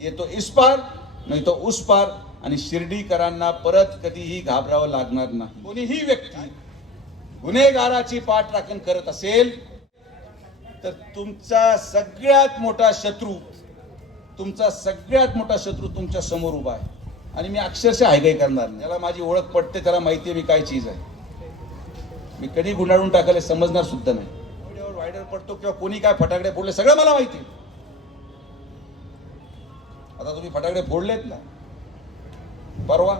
येतो इस पार नाही तो उस पार. आणि शिर्डीकरांना परत कधीही घाबरावं लागणार नाही. कोणीही व्यक्ती गुन्हेगाराची पाठराखण करत असेल तर तुमचा सगळ्यात मोठा शत्रू तुमचा सगळ्यात मोठा शत्रू तुमच्यासमोर उभा आहे. आणि मी अक्षरशः हायगाई करणार नाही. त्याला माझी ओळख पडते त्याला माहिती आहे मी काय चीज आहे. मी कधी गुंडाळून टाकायला समजणार सुद्धा नाही. व्हिडिओवर वायडर पडतो किंवा कोणी काय फटाकडे फोडले सगळं मला माहिती आहे. आता तुम्ही फटाकडे फोडलेत ना. परवा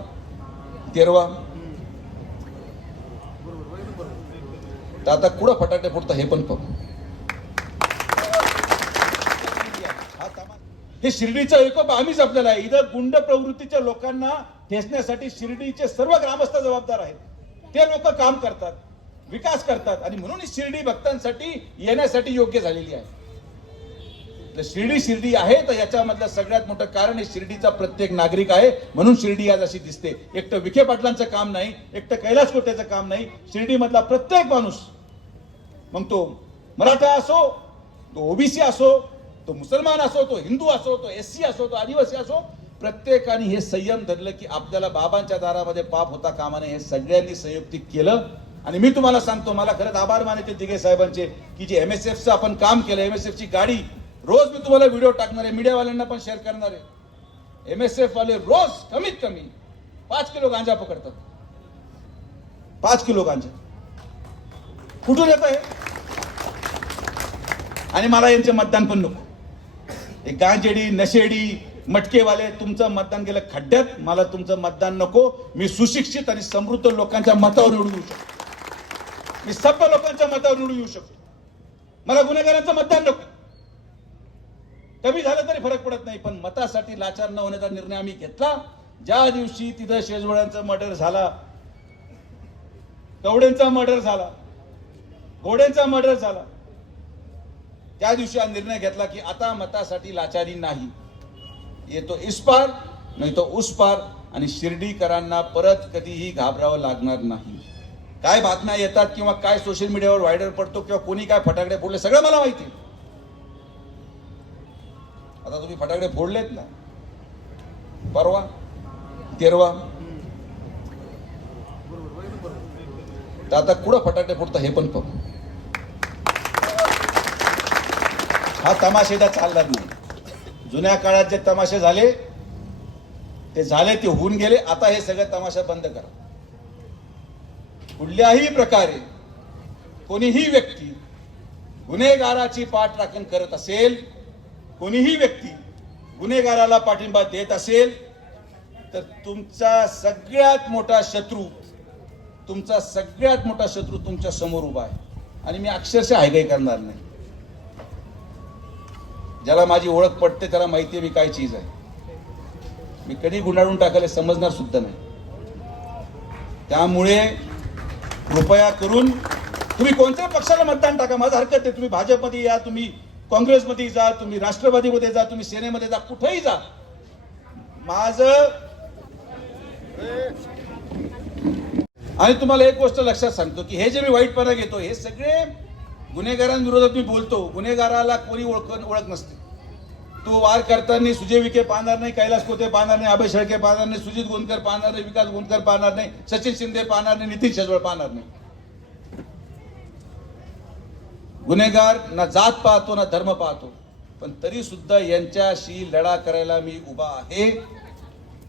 तेरवा. तर आता कुठं फटाटे फुटतं हे पण बघू. हे शिर्डीचं एकोप आम्हीच आपल्याला आहे इथं गुंड प्रवृत्तीच्या लोकांना ठेचण्यासाठी शिर्डीचे सर्व ग्रामस्थ जबाबदार आहेत. ते लोक काम करतात विकास करतात आणि म्हणून शिर्डी भक्तांसाठी येण्यासाठी योग्य झालेली आहे. तर शिर्डी शिर्डी आहे तर याच्यामधलं सगळ्यात मोठं कारण हे शिर्डीचा प्रत्येक नागरिक आहे. म्हणून शिर्डी आज अशी दिसते. एकटं विखे पाटलांचं काम नाही एकटं कैलास कोट्याचं काम नाही. शिर्डीमधला प्रत्येक माणूस मग तो मराठा असो तो ओबीसी असो तो मुसलमान असो तो हिंदू असो तो एस सी असो तो आदिवासी असो प्रत्येकाने हे संयम धरलं की आपल्याला बाबांच्या दारामध्ये पाप होता कामा नये हे सगळ्यांनी संयुक्तिक केलं. आणि मी तुम्हाला सांगतो मला खरंच आभार मानायचे दिघे साहेबांचे की जे एम एस एफचं आपण काम केलं एम एस एफची गाडी रोज मी तुम्हाला व्हिडिओ टाकणार आहे मीडियावाल्यांना पण शेअर करणार आहे. एम एस एफ वाले रोज कमीत कमी पाच किलो गांजा पकडतात. पाच किलो गांजा. कुठून येत आहे? आणि मला यांचे मतदान पण नको. एक गांजेडी नशेडी मटकेवाले तुमचं मतदान गेलं खड्ड्यात मला तुमचं मतदान नको. मी सुशिक्षित आणि समृद्ध लोकांच्या मतावर निवडून येऊ शकतो. मी सभ्य लोकांच्या मतावर निवडून येऊ शकतो. मला गुन्हेगारांचं मतदान नको. कमी झालं तरी फरक पडत नाही पण मतासाठी लाचार न होण्याचा निर्णय आम्ही घेतला. ज्या दिवशी तिथं शेजवळ्यांचा मर्डर झाला कवड्यांचा मर्डर झाला घोड्यांचा मर्डर झाला त्या दिवशी हा निर्णय घेतला की आता मतासाठी लाचारी नाही. येतो इस्पार नाही तो उस पार आणि शिर्डीकरांना परत कधीही घाबरावं लागणार नाही. काय बातम्या येतात किंवा काय सोशल मीडियावर व्हायरल पडतो किंवा कोणी काय फटाकडे फोडले सगळं मला माहिती आहे. आता तुम्ही फटाकडे फोडलेत ना. परवा तेरवा. तर आता कुठं फटाके फोडता हे पण पाहू. हा तमाशे तर चालणार नाही. जुन्या काळात जे तमाशे झाले ते झाले ते होऊन गेले. आता हे सगळं तमाशा बंद करा. कुठल्याही प्रकारे कोणीही व्यक्ती गुन्हेगाराची पाठराखण करत असेल कोणीही व्यक्ती गुन्हेगाराला पाठिंबा देत असेल तर तुमचा सगळ्यात मोठा शत्रू तुमचा सगळ्यात मोठा शत्रू तुमच्यासमोर उभा आहे. आणि मी अक्षरशः हायगाई करणार नाही. ज्याला माझी ओळख पडते त्याला माहिती आहे मी काय चीज आहे. मी कधी गुंडाळून टाकायला समजणार सुद्धा नाही. त्यामुळे कृपया करून तुम्ही कोणत्या पक्षाला मतदान टाका. माझं हरकत आहे तुम्ही भाजपमध्ये या तुम्ही काँग्रेसमध्ये जा तुम्ही राष्ट्रवादीमध्ये जा तुम्ही सेनेमध्ये जा कुठेही जा. माझं आणि तुम्हाला एक गोष्ट लक्षात सांगतो की हे जे मी वाईटपणा घेतो हे सगळे गुन्हेगारांविरोधात मी बोलतो. गुन्हेगाराला कोणी ओळख ओळख नसते. तो वार करताना सुजय विखे पाहणार नाही कैलास कोते पाहणार नाही अभय शेळके पाहणार नाही सुजित गोंदकर पाहणार नाही विकास गोंदकर पाहणार नाही सचिन शिंदे पाहणार नाही नितीन शेजवळ पाहणार नाही. गुन्हेगार ना जात पाहतो ना धर्म पाहतो. पण तरी सुद्धा यांच्याशी लढा करायला मी उभा आहे.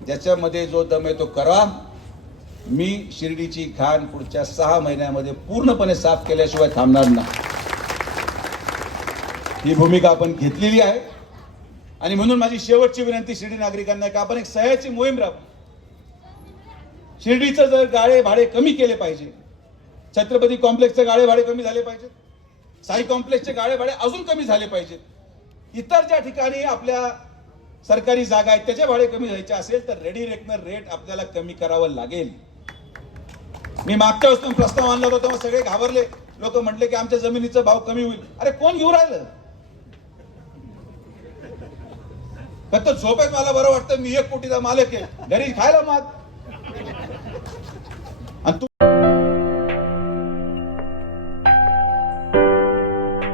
ज्याच्यामध्ये जो दम आहे तो करा. मी शिर्डीची घाण पुढच्या सहा महिन्यामध्ये पूर्णपणे साफ केल्याशिवाय थांबणार नाही. ही भूमिका आपण घेतलेली आहे. आणि म्हणून माझी शेवटची विनंती शिर्डी नागरिकांना की आपण एक सह्याची मोहीम राबू शिर्डीचं जर गाळे भाडे कमी केले पाहिजे छत्रपती कॉम्प्लेक्सचे गाळे भाडे कमी झाले पाहिजेत. साई कॉम्प्लेक्सचे गाळे भाडे अजून कमी झाले पाहिजेत. इतर ज्या ठिकाणी आपल्या सरकारी जागा आहेत त्याचे भाडे कमी व्हायचे असेल तर रेडी रेकनर रेट आपल्याला कमी करावं लागेल. मी मागच्या वेळेस प्रस्ताव आणला होता तेव्हा सगळे घाबरले. लोक म्हटले की आमच्या जमिनीचा भाव कमी होईल. अरे कोण घेऊ राहिलं? फक्त झोपेत मला बरं वाटतं मी एक कोटीचा मालक आहे. घरी खायला माग. आणि तू